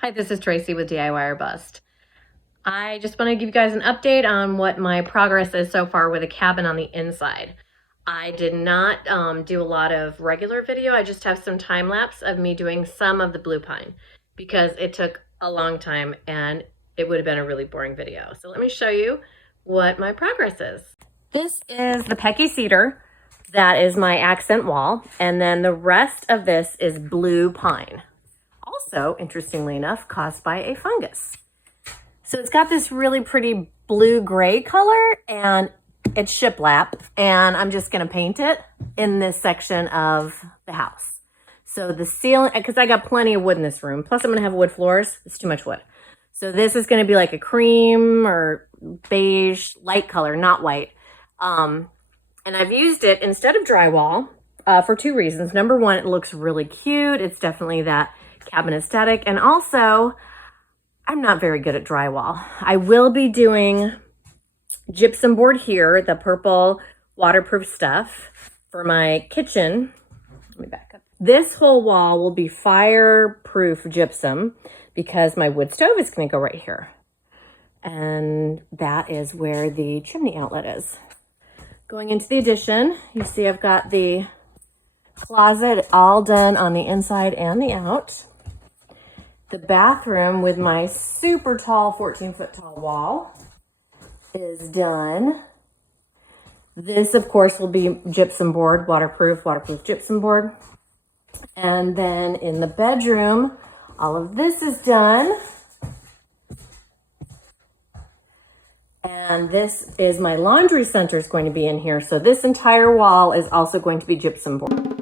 Hi, this is Tracy with DIY or Bust. I just want to give you guys an update on what my progress is so far with a cabin on the inside. I did not do a lot of regular video. I just have some time lapse of me doing some of the blue pine because it took a long time and it would have been a really boring video. So let me show you what my progress is. This is the Pecky cedar. That is my accent wall. And then the rest of this is blue pine. Also, interestingly enough, caused by a fungus. So it's got this really pretty blue-gray color, and it's shiplap, and I'm just going to paint it in this section of the house. So the ceiling, because I got plenty of wood in this room, plus I'm going to have wood floors. It's too much wood. So this is going to be like a cream or beige light color, not white. And I've used it instead of drywall for two reasons. Number one, it looks really cute. It's definitely that cabin aesthetic, and also I'm not very good at drywall. I will be doing gypsum board here, the purple waterproof stuff for my kitchen. Let me back up. This whole wall will be fireproof gypsum because my wood stove is going to go right here, and that is where the chimney outlet is. Going into the addition, you see I've got the closet all done on the inside and the out. The bathroom with my super tall 14-foot tall wall is done. This, of course, will be gypsum board, waterproof gypsum board. And then in the bedroom, all of this is done. And this is my laundry center is going to be in here. So this entire wall is also going to be gypsum board.